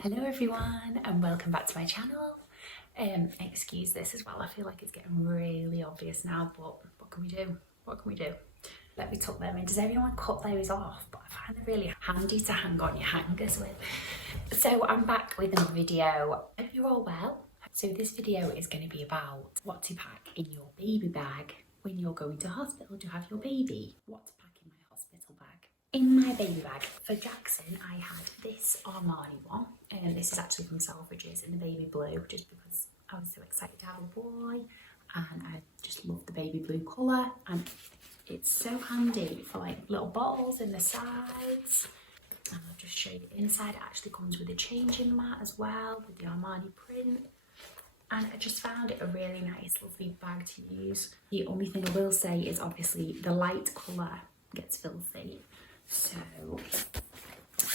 Hello everyone and welcome back to my channel. Excuse this as well, I feel like it's getting really obvious now, but what can we do? What can we do? Let me tuck them in. Does everyone cut those off? But I find them really handy to hang on your hangers with. So I'm back with another video. Hope you're all well. So this video is going to be about what to pack in your baby bag when you're going to hospital to have your baby. What to pack in my hospital bag. In my baby bag for Jackson, I had this Armani one, and this is actually from Selfridges in the baby blue, just because I was so excited to have a boy, and I just love the baby blue colour, and it's so handy for like little bottles in the sides. And I'll just show you the inside. It actually comes with a changing mat as well, with the Armani print. And I just found it a really nice, lovely bag to use. The only thing I will say is obviously the light colour gets filthy. So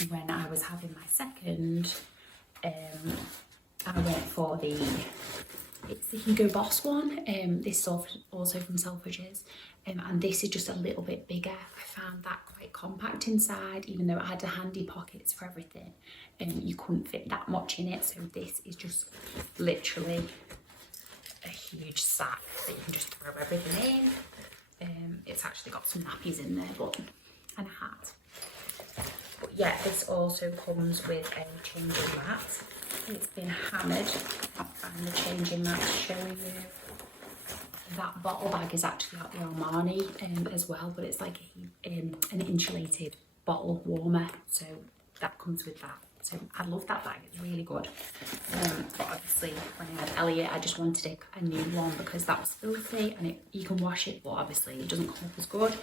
when I was having my second, I went for it's the Hugo Boss one. This is also from Selfridges, and this is just a little bit bigger. I found that quite compact inside, even though it had the handy pockets for everything. You couldn't fit that much in it, so this is just literally a huge sack that you can just throw everything in. It's actually got some nappies in there, and a hat. But yeah, this also comes with a changing mat. It's been hammered. I'll find the changing mat to show you. That bottle bag is actually got the Armani as well, but it's like an insulated bottle warmer, so that comes with that. So I love that bag, it's really good. But obviously when I had Elliot, I just wanted a new one because that was filthy, and you can wash it, but obviously it doesn't come up as good.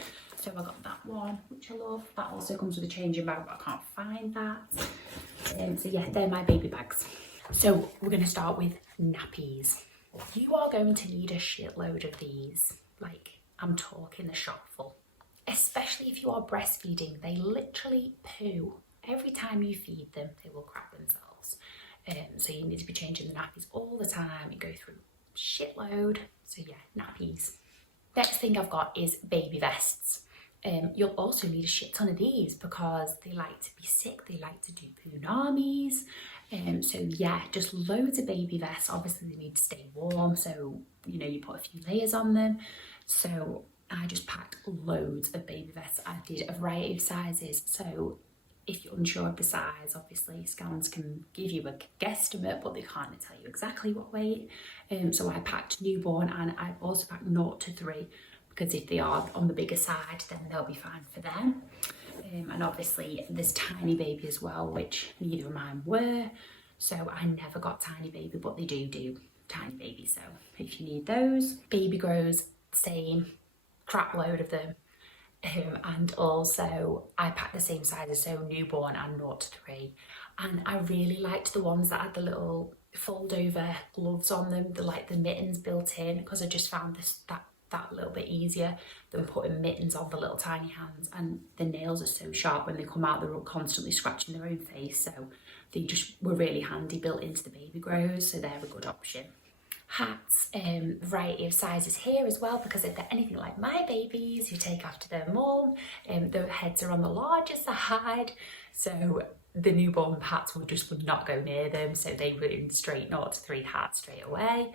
So I got that one, which I love. That also comes with a changing bag, but I can't find that. So yeah, they're my baby bags. So we're going to start with nappies. You are going to need a shitload of these. Like, I'm talking the shop full. Especially if you are breastfeeding, they literally poo. Every time you feed them, they will crap themselves. So you need to be changing the nappies all the time. You go through a shitload. So yeah, nappies. Next thing I've got is baby vests. You'll also need a shit ton of these because they like to be sick, they like to do punamis. So yeah, just loads of baby vests. Obviously they need to stay warm, so you know, you put a few layers on them. So I just packed loads of baby vests. I did a variety of sizes, so if you're unsure of the size, obviously scans can give you a guesstimate, but they can't tell you exactly what weight. So I packed newborn, and I also packed 0 to 3, because if they are on the bigger side, then they'll be fine for them. And obviously there's tiny baby as well, which neither of mine were. So I never got tiny baby, but they do tiny baby. So if you need those. Baby grows, same, crap load of them. And also I packed the same sizes, so newborn and 0 to 3. And I really liked the ones that had the little fold over gloves on them, the mittens built in, because I just found that little bit easier than putting mittens on the little tiny hands, and the nails are so sharp when they come out, they're constantly scratching their own face, so they just were really handy built into the baby grows, so they're a good option. Hats, variety of sizes here as well, because if they're anything like my babies who take after their mum, their heads are on the larger side, so the newborn hats would not go near them, so they were in straight 0 to 3 hats straight away.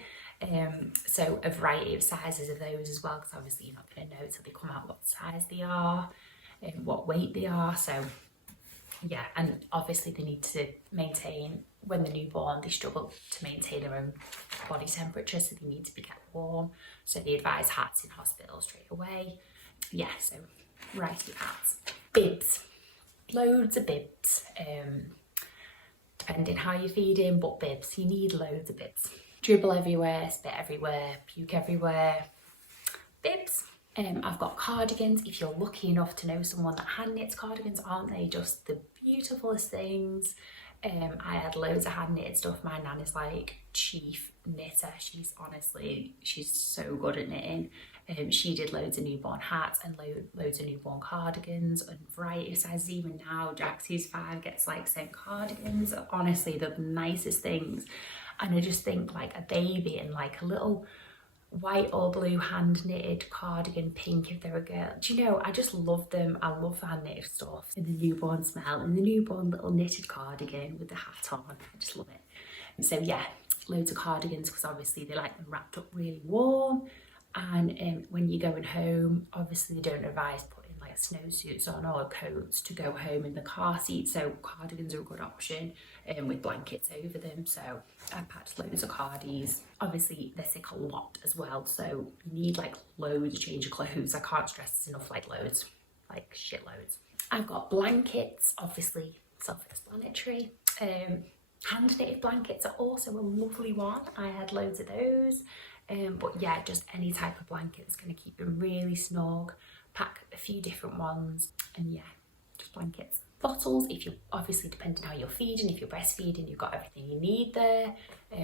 So a variety of sizes of those as well, because obviously you're not going to know until they come out what size they are and what weight they are. So yeah, and obviously they need to maintain, when they're newborn, they struggle to maintain their own body temperature, so they need to be kept warm. So they advise hats in hospital straight away. Yeah, so variety of hats. Bibs, loads of bibs, depending how you're feeding, but bibs, you need loads of bibs. Dribble everywhere, spit everywhere, puke everywhere. Bibs. I've got cardigans. If you're lucky enough to know someone that hand knits cardigans, aren't they just the beautifulest things? I had loads of hand knitted stuff. My nan is like chief knitter. She's so good at knitting. She did loads of newborn hats and loads of newborn cardigans and variety of sizes. Even now, Jaxie's 5 gets like sent cardigans. Honestly, they're the nicest things. And I just think like a baby and like a little white or blue hand knitted cardigan, pink if they're a girl. Do you know, I just love them. I love the hand knitted stuff, and the newborn smell, and the newborn little knitted cardigan with the hat on. I just love it. So yeah, loads of cardigans, because obviously they like them wrapped up really warm. And when you're going home, obviously they don't advise putting like snowsuits on or coats to go home in the car seat, so cardigans are a good option with blankets over them. So I packed loads of cardies. Obviously they're sick a lot as well, so you need like loads of change of clothes. I can't stress this enough, like loads, like shitloads. I've got blankets, obviously self-explanatory. Hand knitted blankets are also a lovely one. I had loads of those. But yeah, just any type of blanket that's going to keep them really snug. Pack a few different ones, and yeah, just blankets. Bottles, if you're obviously, depending how you're feeding, if you're breastfeeding, you've got everything you need there.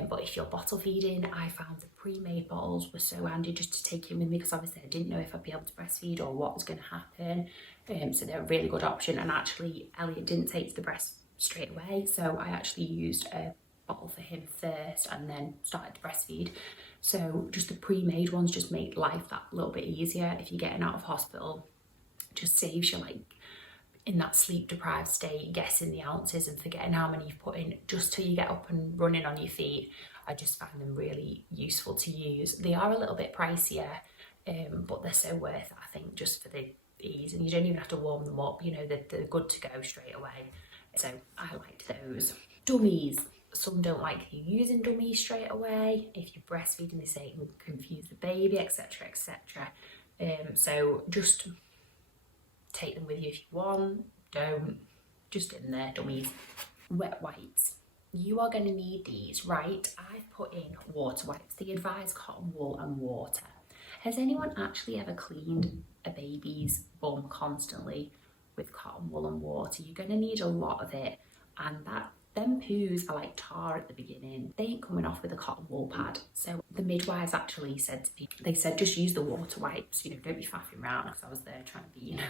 But if you're bottle feeding, I found the pre-made bottles were so handy just to take in with me, because obviously I didn't know if I'd be able to breastfeed or what was going to happen. So they're a really good option. And actually, Elliot didn't take to the breast straight away, so I actually used a bottle for him first and then started to breastfeed. So just the pre-made ones just make life that little bit easier if you're getting out of hospital. Just saves you like in that sleep deprived state, guessing the ounces and forgetting how many you've put in just till you get up and running on your feet. I just find them really useful to use. They are a little bit pricier, but they're so worth it, I think, just for the ease, and you don't even have to warm them up, you know, they're good to go straight away. So I liked those. Dummies. Some don't like you using dummies straight away. If you're breastfeeding, they say it can confuse the baby, etc, etc. So just take them with you if you want. Don't. Just in there, dummies. Wet wipes. You are going to need these, right? I've put in water wipes. They advise cotton wool and water. Has anyone actually ever cleaned a baby's bum constantly with cotton wool and water? You're going to need a lot of it, and them poos are like tar at the beginning. They ain't coming off with a cotton wool pad. So the midwives actually said to people, they said just use the water wipes, you know, don't be faffing around, because I was there trying to be, you know,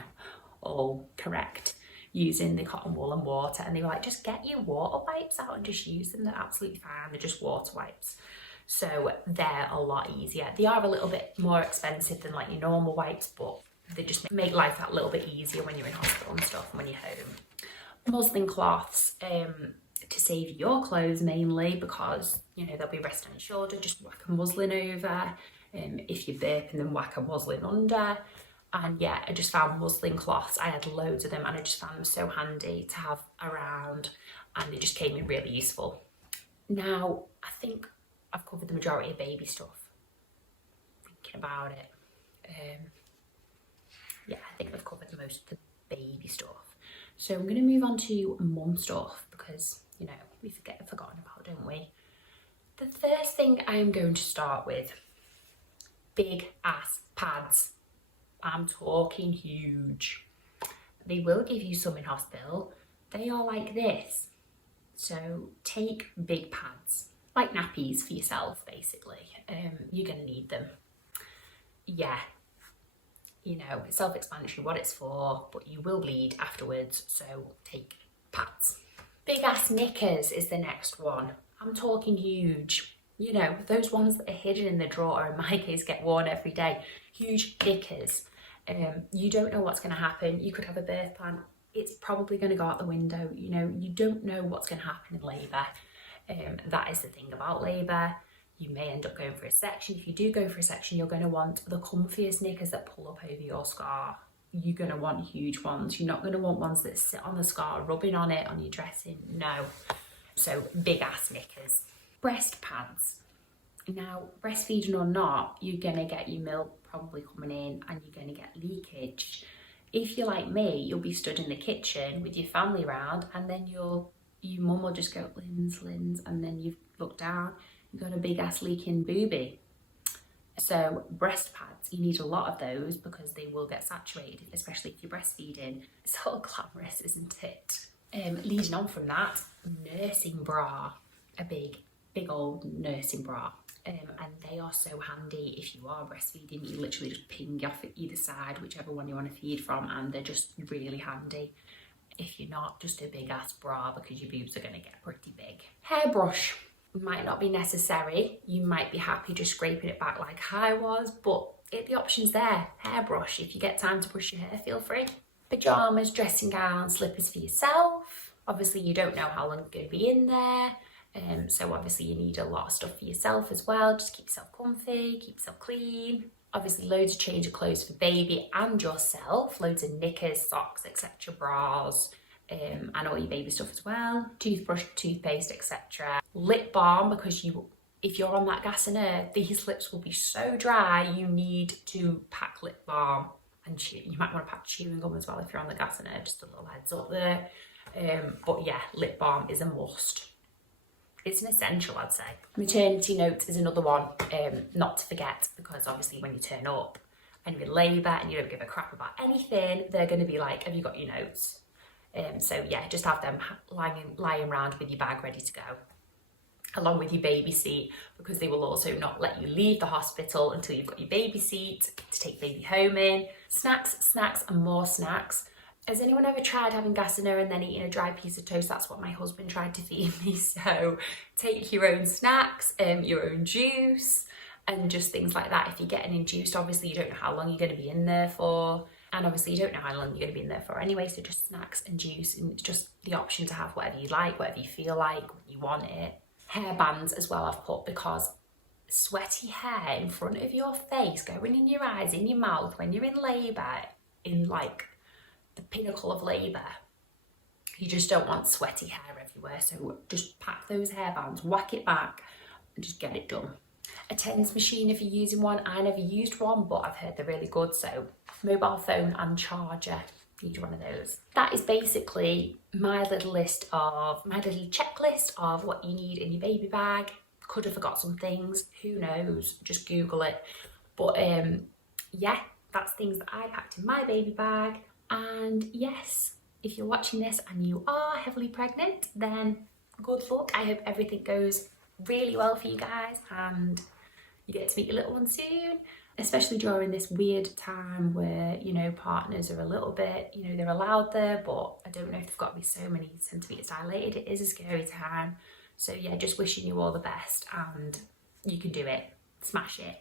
all correct using the cotton wool and water, and they were like, just get your water wipes out and just use them, they're absolutely fine, they're just water wipes. So they're a lot easier. They are a little bit more expensive than like your normal wipes, but they just make life that little bit easier when you're in hospital and stuff, and when you're home. Muslin cloths, to save your clothes mainly, because you know they'll be resting on your shoulder, just whack a muslin over. If you're burping, then whack a muslin under. And yeah, I just found muslin cloths. I had loads of them, and I just found them so handy to have around, and they just came in really useful. Now, I think I've covered the majority of baby stuff. Thinking about it, yeah, I think I've covered most of the baby stuff. So I'm going to move on to mum stuff, because you know we forgotten about, don't we? The first thing I'm going to start with, big ass pads. I'm talking huge. They will give you some in hospital. They are like this. So take big pads, like nappies for yourself, basically. You're gonna need them. Yeah, you know, it's self-explanatory what it's for, but you will bleed afterwards, so take pads. Big ass knickers is the next one. I'm talking huge. You know, those ones that are hidden in the drawer, in my case, get worn every day. Huge knickers. You don't know what's going to happen. You could have a birth plan. It's probably going to go out the window. You know, you don't know what's going to happen in labour. That is the thing about labour. You may end up going for a section. If you do go for a section, you're going to want the comfiest knickers that pull up over your scar. You're going to want huge ones. You're not going to want ones that sit on the scar, rubbing on it, on your dressing. No. So big ass knickers. Breast pads. Now, breastfeeding or not, you're going to get your milk probably coming in, and you're going to get leakage. If you're like me, you'll be stood in the kitchen with your family around, and then your mum will just go, Lins, and then you look down, you've got a big ass leaking boobie. So breast pads, you need a lot of those, because they will get saturated, especially if you're breastfeeding. It's all glamorous, isn't it? Leading on from that, nursing bra, a big old nursing bra. And they are so handy if you are breastfeeding. You literally just ping off at either side, whichever one you want to feed from, and they're just really handy. If you're not, just a big ass bra, because your boobs are going to get pretty big. Hairbrush. might not be necessary. You might be happy just scraping it back like I was, but the option's there. Hairbrush, if you get time to brush your hair, feel free. Pyjamas, dressing gown, slippers for yourself. Obviously you don't know how long you're going to be in there, so obviously you need a lot of stuff for yourself as well. Just keep yourself comfy, keep yourself clean. Obviously loads of change of clothes for baby and yourself, loads of knickers, socks, etc, bras, and all your baby stuff as well. Toothbrush, toothpaste, etc. Lip balm, because if you're on that gas and air, these lips will be so dry, you need to pack lip balm. And you might want to pack chewing gum as well if you're on the gas and air, just a little heads up there. But yeah, lip balm is a must. It's an essential, I'd say. Maternity notes is another one, not to forget, because obviously when you turn up and you're in labour and you don't give a crap about anything, they're going to be like, have you got your notes? So yeah, just have them lying around with your bag ready to go, along with your baby seat, because they will also not let you leave the hospital until you've got your baby seat to take baby home in. Snacks, snacks and more snacks. Has anyone ever tried having gas in her and then eating a dry piece of toast? That's what my husband tried to feed me. So take your own snacks, your own juice, and just things like that. If you're getting induced, obviously you don't know how long you're going to be in there for. And obviously you don't know how long you're going to be in there for anyway, so just snacks and juice, and it's just the option to have whatever you like, whatever you feel like, when you want it. Hair bands as well I've put, because sweaty hair in front of your face, going in your eyes, in your mouth, when you're in labour, in like the pinnacle of labour, you just don't want sweaty hair everywhere. So just pack those hair bands, whack it back and just get it done. A TENS machine if you're using one. I never used one, but I've heard they're really good. So mobile phone and charger, need one of those. That is basically my little checklist of what you need in your baby bag. Could have forgot some things, who knows, just Google it. But yeah, that's things that I packed in my baby bag. And yes, if you're watching this and you are heavily pregnant, then good luck. I hope everything goes really well for you guys and you get to meet your little one soon, especially during this weird time where, you know, partners are a little bit, you know, they're allowed there, but I don't know if they've got to be so many centimetres dilated. It is a scary time. So yeah, just wishing you all the best, and you can do it. Smash it.